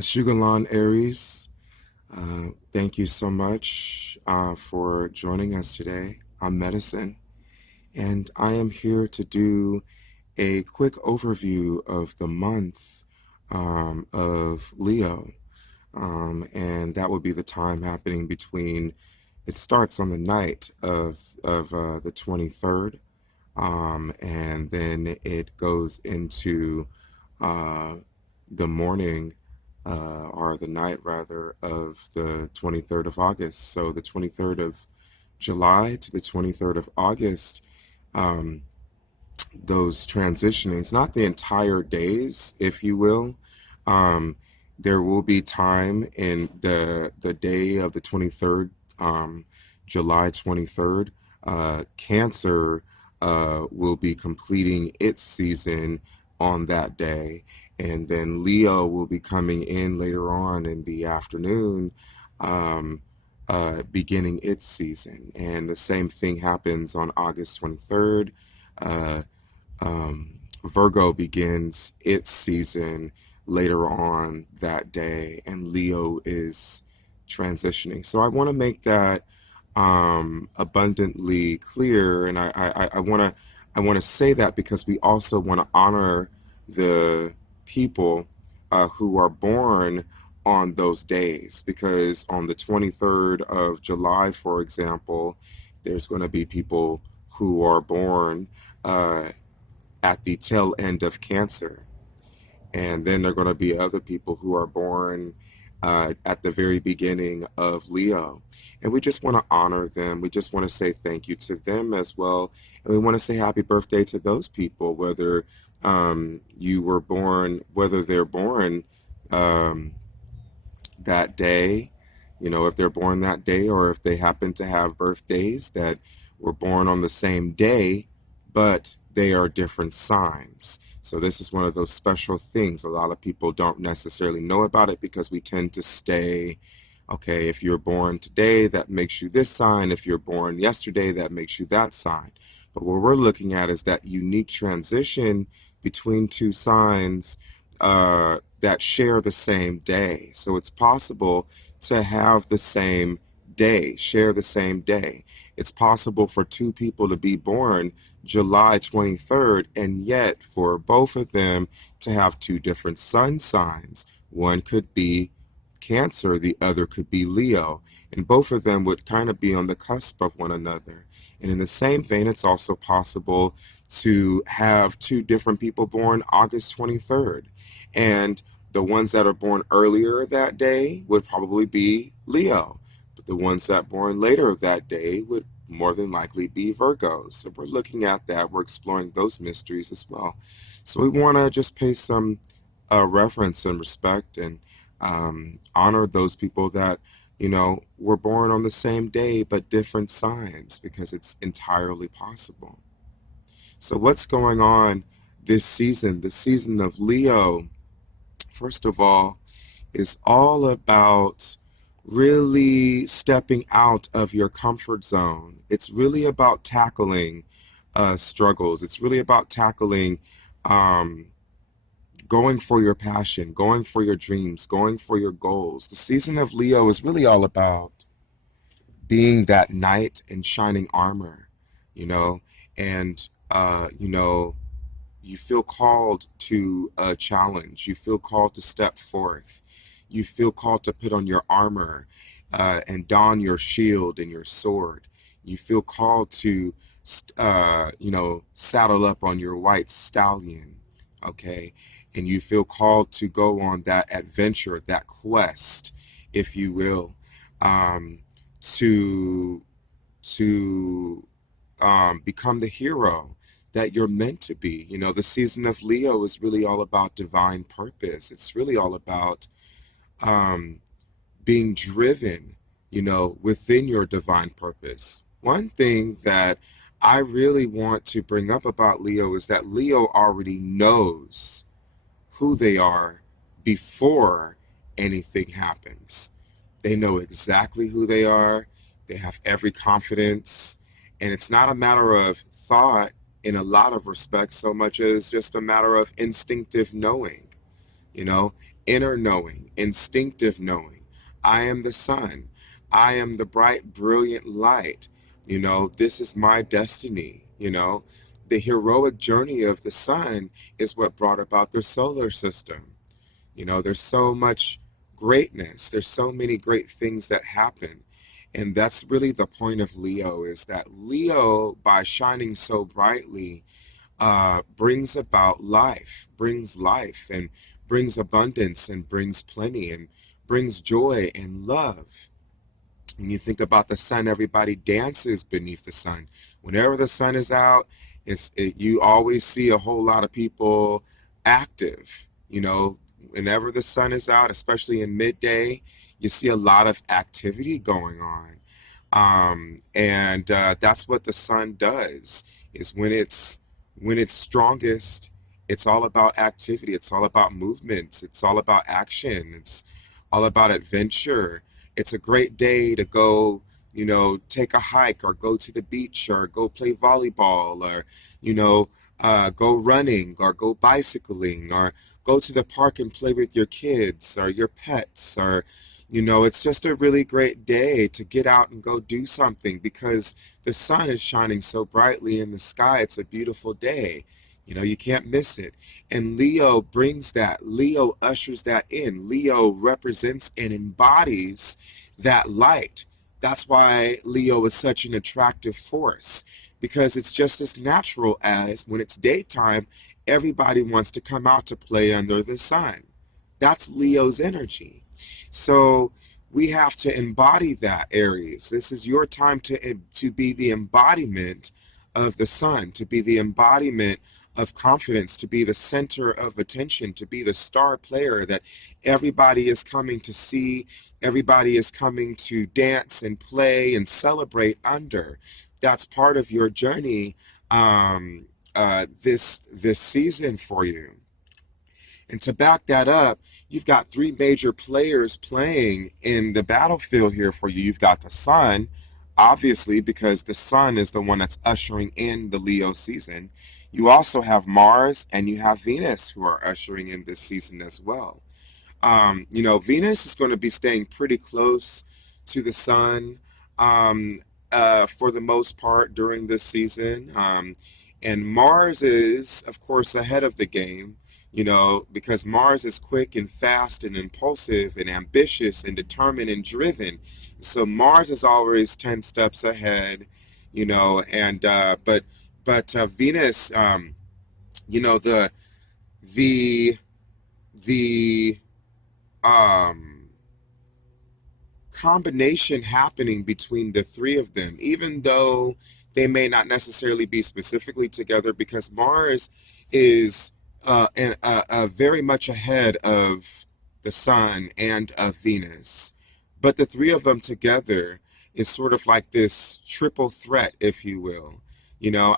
Shugalan Aries, thank you so much for joining us today on Medicine. And I am here to do a quick overview of the month of Leo. And that would be the time happening between, it starts on the night of the 23rd, and then it goes into uh, the morning or the night rather of the 23rd of August. So the 23rd of July to the 23rd of August, um, those transitionings, not the entire days, if you will. Um, there will be time in the day of the 23rd, July 23rd. Cancer will be completing its season on that day, and then Leo will be coming in later on in the afternoon, um, beginning its season. And the same thing happens on August 23rd. Uh, Virgo begins its season later on that day, and Leo is transitioning. So I want to make that abundantly clear, and I want to say that because we also want to honor the people who are born on those days. Because on the 23rd of July, for example, there's going to be people who are born uh, at the tail end of Cancer. And then there are going to be other people who are born at the very beginning of Leo. And we just want to honor them. We just want to say thank you to them as well. And we want to say happy birthday to those people, whether you were born, whether they're born um, that day, if they're born that day, or if they happen to have birthdays that were born on the same day, but they are different signs. So this is one of those special things. A lot of people don't necessarily know about it because we tend to stay, okay, if you're born today, that makes you this sign. If you're born yesterday, that makes you that sign. But what we're looking at is that unique transition between two signs that share the same day. So it's possible to have the same day, share the same day. It's possible for two people to be born July 23rd, and yet for both of them to have two different sun signs. One could be Cancer, the other could be Leo, and both of them would kind of be on the cusp of one another. And in the same vein, it's also possible to have two different people born August 23rd. And the ones that are born earlier that day would probably be Leo, but the ones that born later that day would more than likely be Virgos. So we're looking at that, we're exploring those mysteries as well. So we want to just pay some reverence and respect and honor those people that, were born on the same day but different signs because it's entirely possible. So, what's going on this season? The season of Leo, first of all, is all about really stepping out of your comfort zone. It's really about tackling struggles. It's really about tackling um, going for your passion, going for your dreams, going for your goals. The season of Leo is really all about being that knight in shining armor, you know, and, you feel called to a challenge. You feel called to step forth. You feel called to put on your armor and don your shield and your sword. You feel called to, saddle up on your white stallion, okay? And you feel called to go on that adventure, that quest, if you will, um, to to become the hero that you're meant to be. The season of Leo is really all about divine purpose. It's really all about um, being driven, within your divine purpose. One thing that I really want to bring up about Leo is that Leo already knows who they are before anything happens. They know exactly who they are. They have every confidence. And it's not a matter of thought in a lot of respects so much as just a matter of instinctive knowing. you know, inner knowing, instinctive knowing. I am the sun. I am the bright, brilliant light. This is my destiny. The heroic journey of the sun is what brought about their solar system. There's so much greatness. There's so many great things that happen. And that's really the point of Leo, is that Leo, by shining so brightly, brings about life, and brings abundance, and brings plenty, and brings joy and love. When you think about the sun, everybody dances beneath the sun. Whenever the sun is out, you always see a whole lot of people active. Whenever the sun is out, especially in midday, you see a lot of activity going on. And that's what the sun does. Is when it's strongest, it's all about activity. It's all about movements. It's all about action. It's all about adventure. It's a great day to go, take a hike, or go to the beach, or go play volleyball, or, go running, or go bicycling, or go to the park and play with your kids or your pets, or, it's just a really great day to get out and go do something, because the sun is shining so brightly in the sky. It's a beautiful day. You can't miss it. And Leo brings that. Leo ushers that in. Leo represents and embodies that light. That's why Leo is such an attractive force, because it's just as natural as when it's daytime, everybody wants to come out to play under the sun. That's Leo's energy. So we have to embody that, Aries. This is your time to be the embodiment of the sun, to be the embodiment of confidence, to be the center of attention, to be the star player that everybody is coming to see, everybody is coming to dance and play and celebrate under. That's part of your journey, this season for you. And to back that up, you've got three major players playing in the battlefield here for you. You've got the sun, obviously, because the sun is the one that's ushering in the Leo season. You also have Mars and you have Venus, who are ushering in this season as well. Venus is going to be staying pretty close to the sun, for the most part during this season. And Mars is, of course, ahead of the game, because Mars is quick and fast and impulsive and ambitious and determined and driven. So Mars is always 10 steps ahead, and but Venus, the the the um combination happening between the three of them, even though they may not necessarily be specifically together, because Mars is very much ahead of the Sun and of Venus. But the three of them together is sort of like this triple threat, if you will.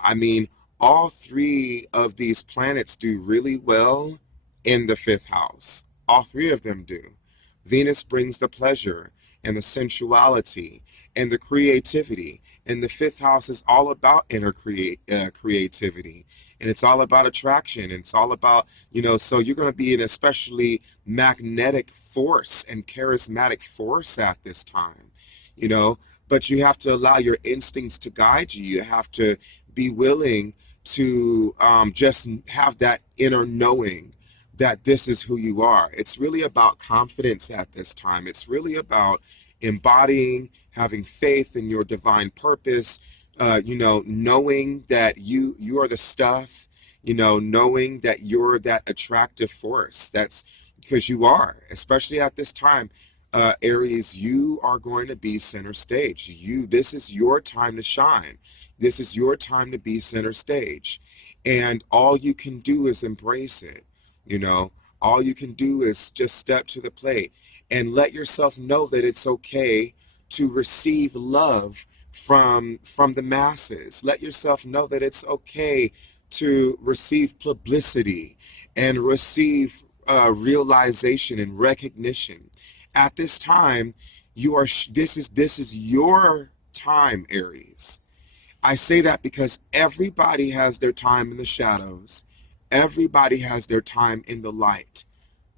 I mean, all three of these planets do really well in the fifth house. All three of them do. Venus brings the pleasure and the sensuality and the creativity. And the fifth house is all about creativity. And it's all about attraction. And it's all about, so you're going to be an especially magnetic force and charismatic force at this time, you know, but you have to allow your instincts to guide you. You have to be willing to just have that inner knowing that this is who you are. It's really about confidence at this time. It's really about embodying, having faith in your divine purpose, knowing that you are the stuff, knowing that you're that attractive force. That's because you are, especially at this time. Aries, you are going to be center stage. This is your time to shine. This is your time to be center stage. And all you can do is embrace it. You know, all you can do is just step to the plate and let yourself know that it's okay to receive love from the masses. Let yourself know that it's okay to receive publicity and receive realization and recognition. At this time, this is your time, Aries. I say that because everybody has their time in the shadows. Everybody has their time in the light.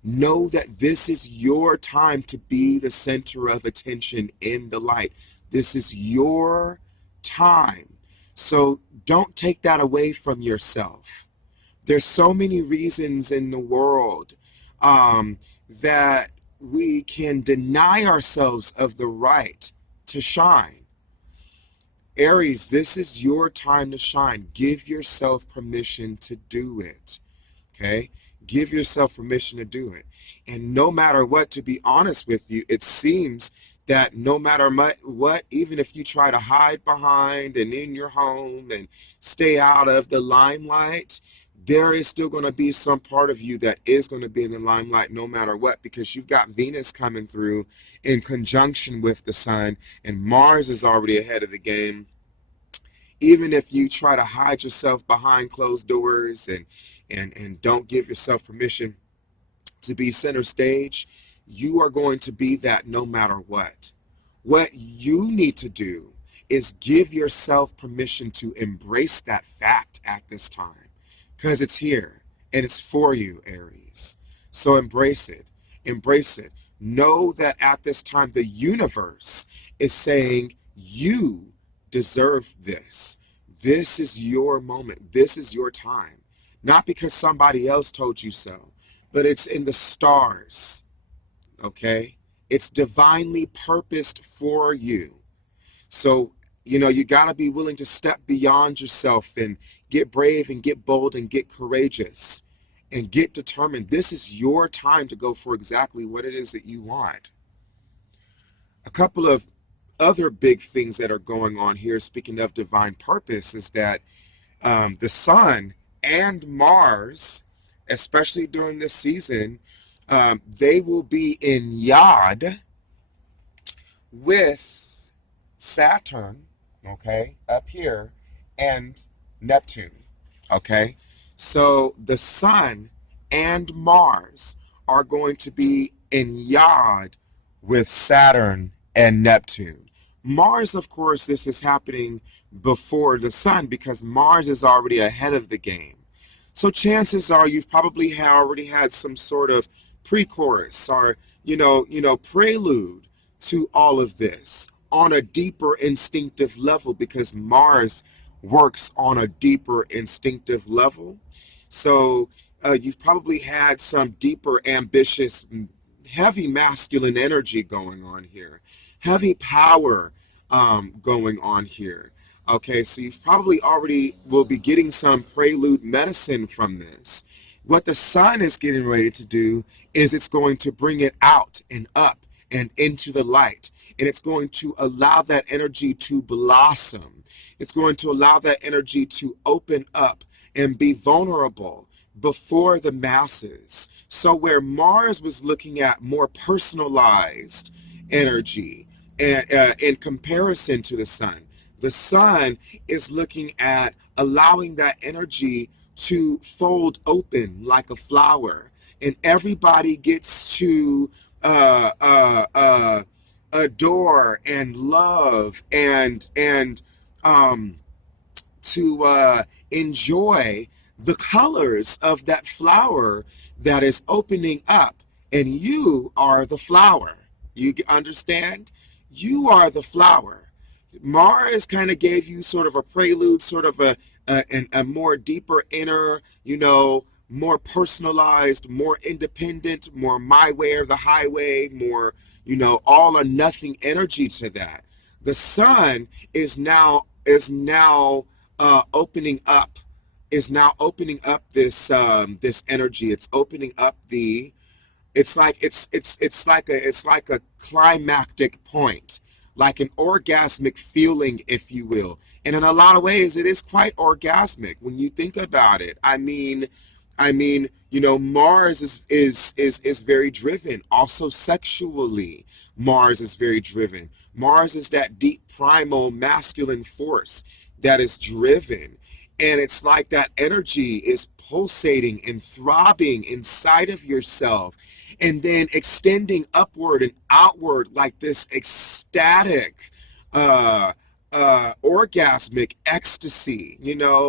Know that this is your time to be the center of attention in the light. This is your time. So don't take that away from yourself. There's so many reasons in the world um, that we can deny ourselves of the right to shine. Aries, this is your time to shine. Give yourself permission to do it. Okay? Give yourself permission to do it. And no matter what, to be honest with you, it seems that no matter what, even if you try to hide behind and in your home and stay out of the limelight, there is still going to be some part of you that is going to be in the limelight no matter what, because you've got Venus coming through in conjunction with the sun, and Mars is already ahead of the game. Even if you try to hide yourself behind closed doors and don't give yourself permission to be center stage, you are going to be that no matter what. What you need to do is give yourself permission to embrace that fact at this time, because it's here and it's for you, Aries. So embrace it. Embrace it. Know that at this time, the universe is saying you deserve this. This is your moment. This is your time. Not because somebody else told you so, but it's in the stars, okay? It's divinely purposed for you. So, you got to be willing to step beyond yourself and get brave and get bold and get courageous and get determined. This is your time to go for exactly what it is that you want. A couple of other big things that are going on here, speaking of divine purpose, is that the sun and Mars, especially during this season, they will be in Yod with Saturn, okay, up here, and Neptune, okay? So the sun and Mars are going to be in Yod with Saturn and Neptune. Mars, of course, this is happening before the sun because Mars is already ahead of the game. So chances are you've probably already had some sort of pre-chorus or prelude to all of this on a deeper instinctive level, because Mars works on a deeper instinctive level. So you've probably had some deeper, ambitious, heavy masculine energy going on here, heavy power going on here. Okay, so you've probably already will be getting some prelude medicine from this. What the sun is getting ready to do is it's going to bring it out and up and into the light. And it's going to allow that energy to blossom. It's going to allow that energy to open up and be vulnerable before the masses. So where Mars was looking at more personalized energy and in comparison to the sun is looking at allowing that energy to fold open like a flower, and everybody gets to uh, uh, uh, adore and love and um, to enjoy the colors of that flower that is opening up. And you are the flower. You understand? You are the flower. Mars kind of gave you sort of a prelude, sort of a more deeper inner, more personalized, more independent, more my way or the highway, more, all or nothing energy to that. The sun opening up, this energy. It's opening up the it's like a climactic point, like an orgasmic feeling, if you will. And in a lot of ways, it is quite orgasmic when you think about it. I mean, Mars is very driven. Also sexually, Mars is very driven. Mars is that deep primal masculine force that is driven. And it's like that energy is pulsating and throbbing inside of yourself and then extending upward and outward like this ecstatic, uh, orgasmic ecstasy,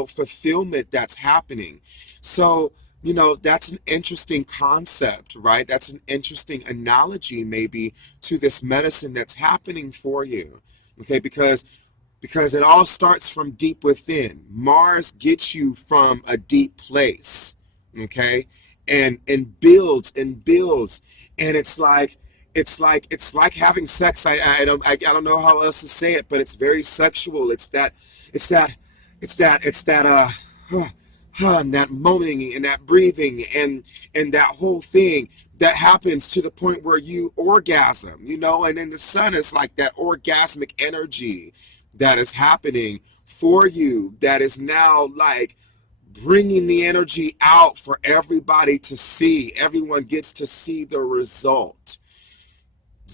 fulfillment that's happening. So That's an interesting concept, right? That's an interesting analogy, maybe, to this medicine that's happening for you. Okay, because it all starts from deep within. Mars gets you from a deep place, okay, and builds and builds, and it's like having sex. I don't know how else to say it, but it's very sexual. It's that it's that and that moaning and that breathing and that whole thing that happens to the point where you orgasm, and then the sun is like that orgasmic energy that is happening for you, that is now like bringing the energy out for everybody to see. Everyone gets to see the result.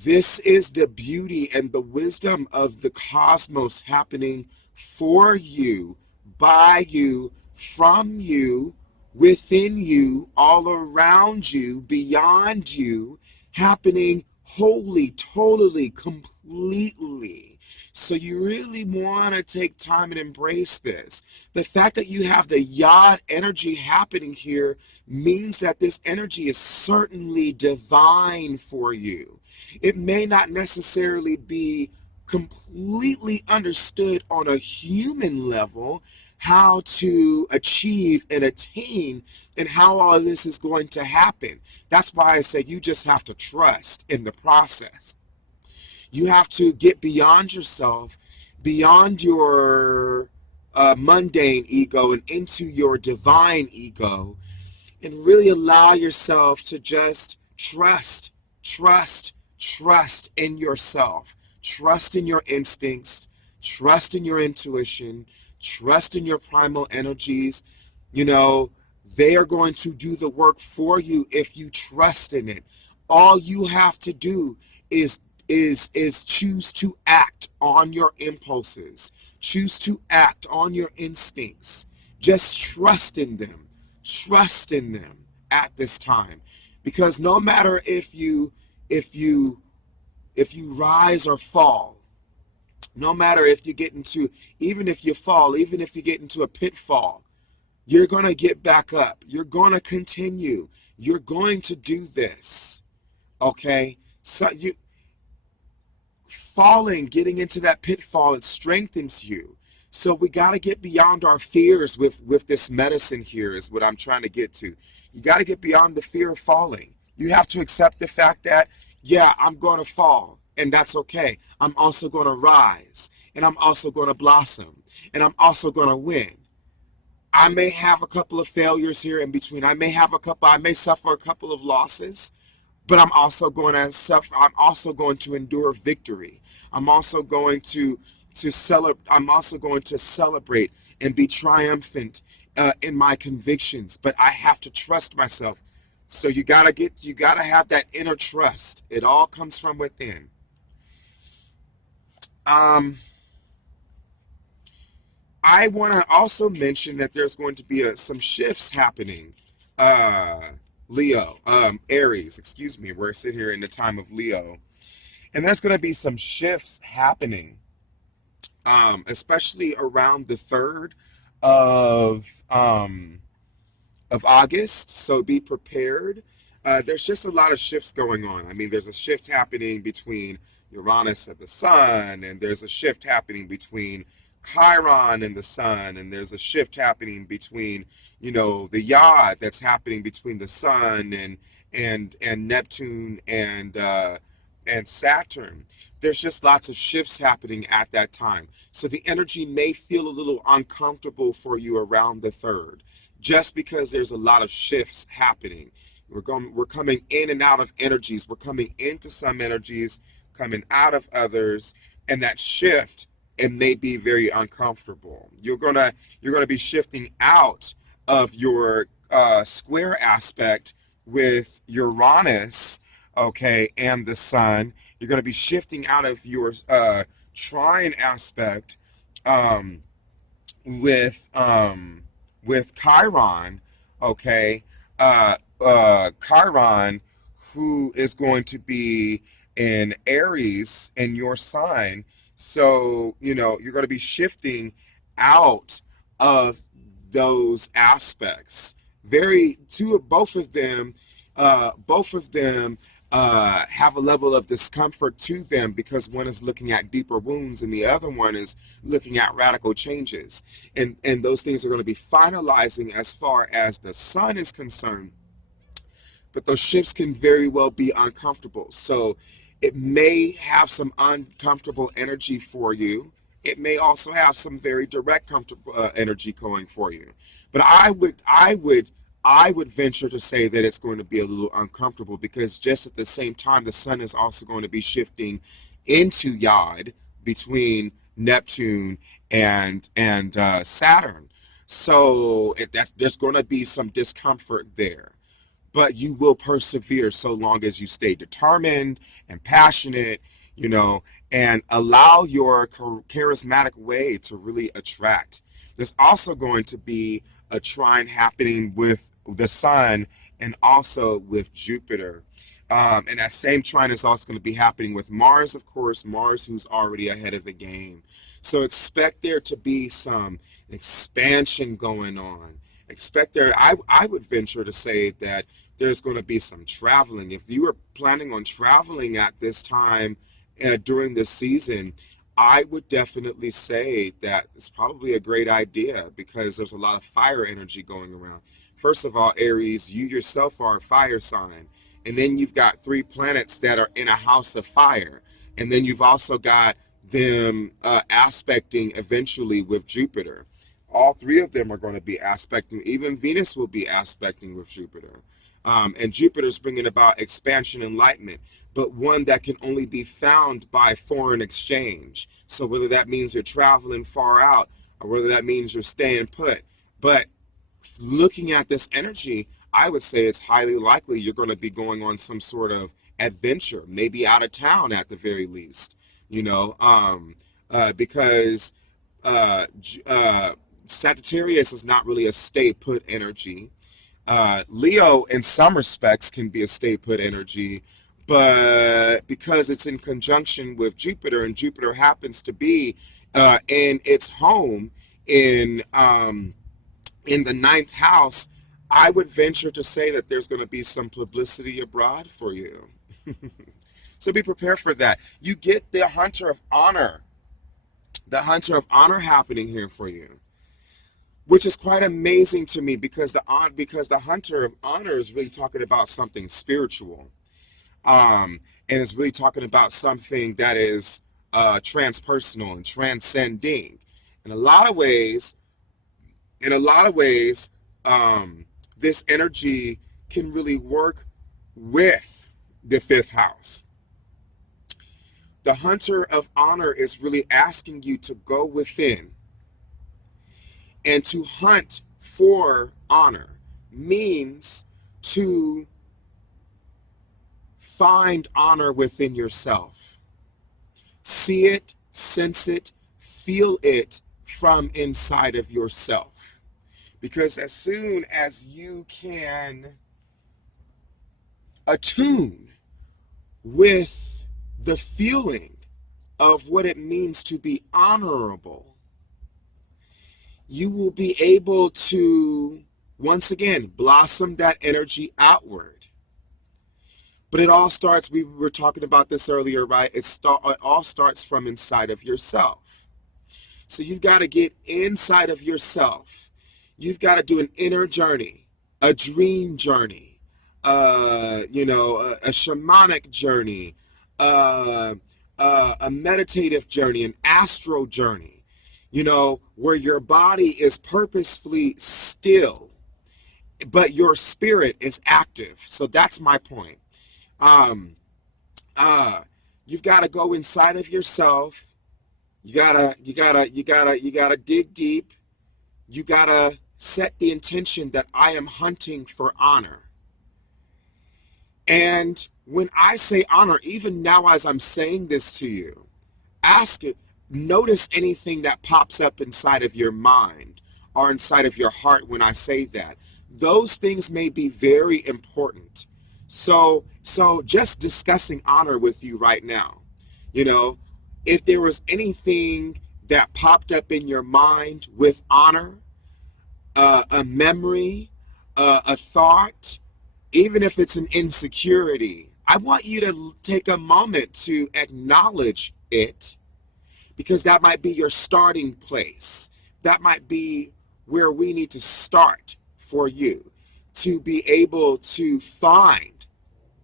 This is the beauty and the wisdom of the cosmos happening for you, by you, from you, within you, all around you, beyond you, happening wholly, totally, completely. So you really want to take time and embrace this. The fact that you have the yod energy happening here means that this energy is certainly divine for you. It may not necessarily be completely understood on a human level how to achieve and attain and how all of this is going to happen. That's why I say you just have to trust in the process. You have to get beyond yourself, beyond your mundane ego, and into your divine ego, and really allow yourself to just trust in yourself, trust in your instincts, trust in your intuition, trust in your primal energies. You know, they are going to do the work for you if you trust in it. All you have to do is choose to act on your impulses, choose to act on your instincts. Just trust in them at this time, because no matter if you if you rise or fall, no matter if you get into, even if you fall, even if you get into a pitfall, you're going to get back up, you're going to continue, you're going to do this. Okay, so you falling, getting into that pitfall, it strengthens you. So we got to get beyond our fears with this medicine here is what I'm trying to get to. You got to get beyond the fear of falling. You have to accept the fact that, yeah, I'm going to fall, and that's okay. I'm also going to rise, and I'm also going to blossom, and I'm also going to win. I may have a couple of failures here in between. I may suffer a couple of losses, but I'm also going to suffer. I'm also going to endure victory. I'm also going to celebrate. I'm also going to celebrate and be triumphant in my convictions. But I have to trust myself. So you gotta have that inner trust. It all comes from within. Um, I want to also mention that there's going to be some shifts happening. Uh, Leo, Aries, excuse me. We're sitting here in the time of Leo, and there's going to be some shifts happening, especially around the third of August. So be prepared. There's just a lot of shifts going on. I mean, there's a shift happening between Uranus and the Sun, and there's a shift happening between Chiron and the Sun, and there's a shift happening between, the yod that's happening between the Sun and Neptune and Saturn. There's just lots of shifts happening at that time. So the energy may feel a little uncomfortable for you around the third, just because there's a lot of shifts happening. We're coming in and out of energies. We're coming into some energies, coming out of others, and that shift, it may be very uncomfortable. You're gonna be shifting out of your square aspect with Uranus, okay, and the Sun. You're gonna be shifting out of your trine aspect. Um, with Chiron, okay, Chiron, who is going to be in Aries in your sign. So, you're going to be shifting out of those aspects, two of both of them have a level of discomfort to them because one is looking at deeper wounds and the other one is looking at radical changes. And those things are going to be finalizing as far as the sun is concerned, but those shifts can very well be uncomfortable. So it may have some uncomfortable energy for you. It may also have some very direct comfortable energy going for you. But I would venture to say that it's going to be a little uncomfortable because just at the same time, the sun is also going to be shifting into Yod between Neptune and Saturn. So there's going to be some discomfort there, but you will persevere so long as you stay determined and passionate, you know, and allow your charismatic way to really attract. There's also going to be a trine happening with the sun and also with Jupiter. And that same trine is also going to be happening with Mars, of course, Mars, who's already ahead of the game. So expect there to be some expansion going on. Expect there, I would venture to say that there's going to be some traveling. If you are planning on traveling at this time during this season, I would definitely say that it's probably a great idea because there's a lot of fire energy going around. First of all, Aries, you yourself are a fire sign. And then you've got three planets that are in a house of fire. And then you've also got them aspecting eventually with Jupiter. All three of them are going to be aspecting. Even Venus will be aspecting with Jupiter. And Jupiter's bringing about expansion, enlightenment, but one that can only be found by foreign exchange. So whether that means you're traveling far out or whether that means you're staying put. But looking at this energy, I would say it's highly likely you're going to be going on some sort of adventure, maybe out of town at the very least, you know, because Sagittarius is not really a stay put energy. Leo, in some respects, can be a stay put energy, but because it's in conjunction with Jupiter, and Jupiter happens to be in its home in in the ninth house, I would venture to say that there's going to be some publicity abroad for you. So be prepared for that. You get the hunter of honor happening here for you, which is quite amazing to me because the hunter of honor is really talking about something spiritual, and is really talking about something that is transpersonal and transcending. In a lot of ways, in a lot of ways, this energy can really work with the fifth house. The hunter of honor is really asking you to go within and to hunt for honor means to find honor within yourself. See it, sense it, feel it from inside of yourself. Because as soon as you can attune with the feeling of what it means to be honorable, you will be able to, once again, blossom that energy outward. But it all starts, we were talking about this earlier, right? It all starts from inside of yourself. So you've got to get inside of yourself. You've got to do an inner journey, a dream journey, a shamanic journey, a meditative journey, an astral journey, where your body is purposefully still, but your spirit is active. So that's my point. Um, you've got to go inside of yourself. You gotta dig deep. You gotta set the intention that I am hunting for honor. And when I say honor, even now as I'm saying this to you, ask it, notice anything that pops up inside of your mind or inside of your heart when I say that. Those things may be very important. So just discussing honor with you right now, you know, if there was anything that popped up in your mind with honor, a memory, a thought, even if it's an insecurity, I want you to take a moment to acknowledge it, because that might be your starting place. That might be where we need to start for you to be able to find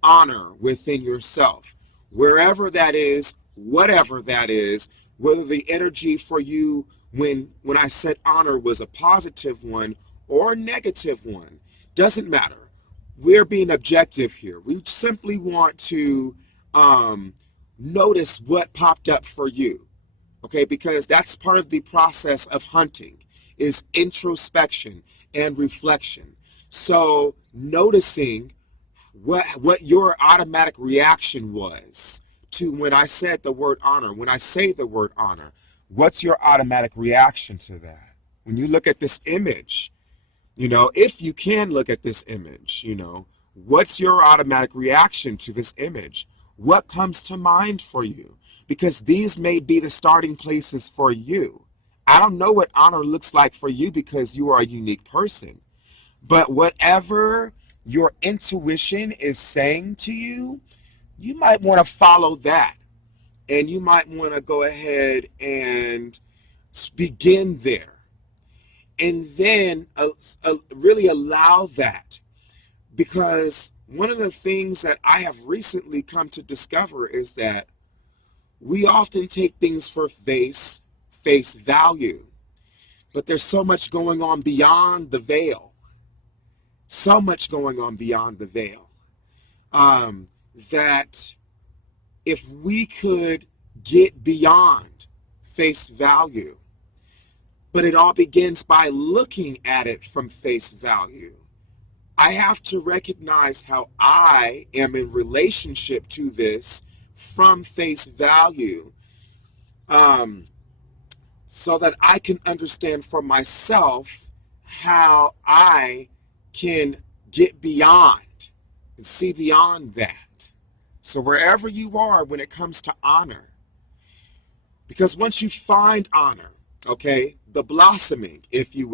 honor within yourself. Wherever that is, whatever that is, whether the energy for you when I said honor was a positive one or a negative one, doesn't matter. We're being objective here. We simply want to um, notice what popped up for you. Okay, because that's part of the process of hunting is introspection and reflection. So noticing what your automatic reaction was to when I said the word honor. When I say the word honor, what's your automatic reaction to that? When you look at this image, if you can look at this image, what's your automatic reaction to this image? What comes to mind for you? Because these may be the starting places for you. I don't know what honor looks like for you because you are a unique person. But whatever your intuition is saying to you, you might want to follow that. And you might want to go ahead and begin there. And then really allow that. Because one of the things that I have recently come to discover is that we often take things for face value. But there's so much going on beyond the veil. So much going on beyond the veil. That if we could get beyond face value, but it all begins by looking at it from face value. I have to recognize how I am in relationship to this from face value, um, so that I can understand for myself how I can get beyond and see beyond that. So wherever you are when it comes to honor, because once you find honor, okay, the blossoming, if you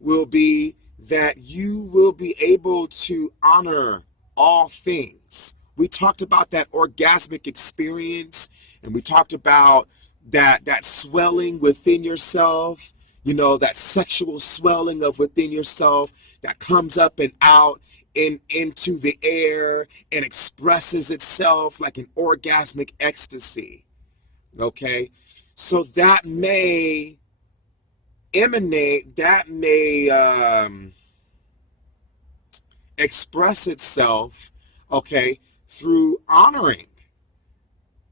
will be that you will be able to honor all things. We talked about that orgasmic experience, and we talked about that swelling within yourself, that sexual swelling of within yourself that comes up and out into the air and expresses itself like an orgasmic ecstasy. Okay, so that may express itself, okay, through honoring,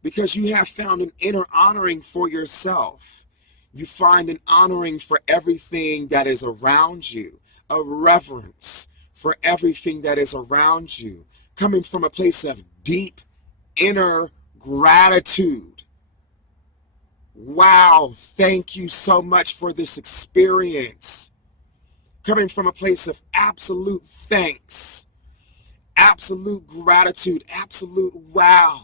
because you have found an inner honoring for yourself. You find an honoring for everything that is around you, a reverence for everything that is around you, coming from a place of deep inner gratitude. Wow, thank you so much for this experience. Coming from a place of absolute thanks, absolute gratitude, absolute wow.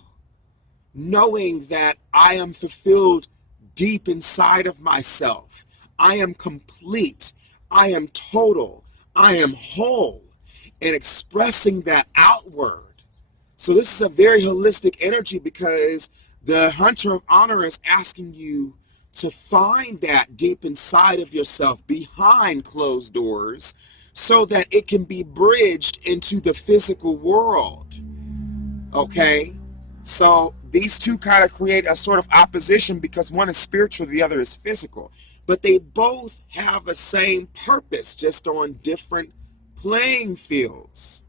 Knowing that I am fulfilled deep inside of myself. I am complete. I am total. I am whole. And expressing that outward. So this is a very holistic energy, because the hunter of honor is asking you to find that deep inside of yourself behind closed doors so that it can be bridged into the physical world. Okay? So these two kind of create a sort of opposition, because one is spiritual, the other is physical. But they both have the same purpose, just on different playing fields.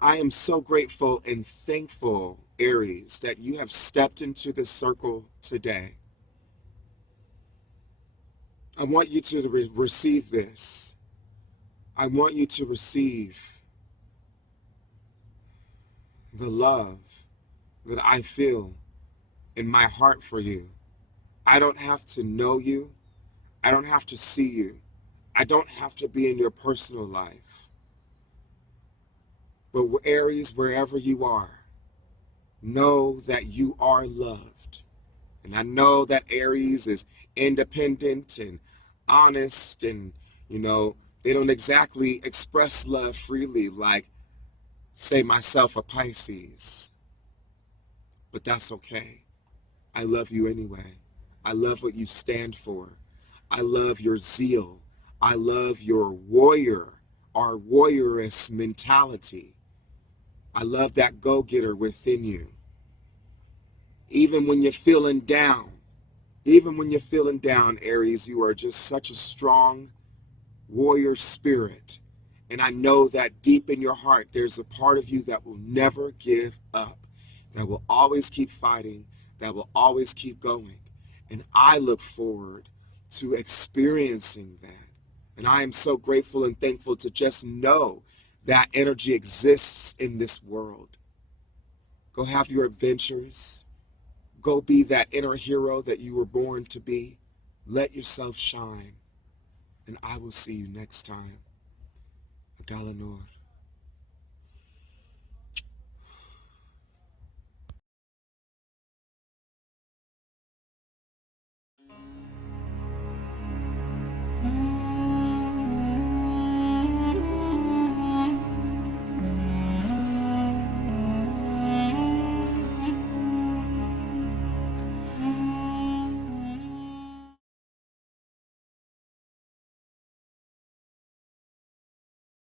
I am so grateful and thankful, Aries, that you have stepped into this circle today. I want you to receive this. I want you to receive the love that I feel in my heart for you. I don't have to know you. I don't have to see you. I don't have to be in your personal life. But Aries, wherever you are, Know that you are loved. And I know that Aries is independent and honest, and, you know, they don't exactly express love freely like, say, myself, a Pisces. But that's okay. I love you anyway. I love what you stand for. I love your zeal. I love your warrior, our warrioress mentality. I love that go-getter within you. Even when you're feeling down, even when you're feeling down, Aries, you are just such a strong warrior spirit. And I know that deep in your heart, there's a part of you that will never give up, that will always keep fighting, that will always keep going. And I look forward to experiencing that. And I am so grateful and thankful to just know that energy exists in this world. Go have your adventures. Go be that inner hero that you were born to be. Let yourself shine. And I will see you next time. Galanor.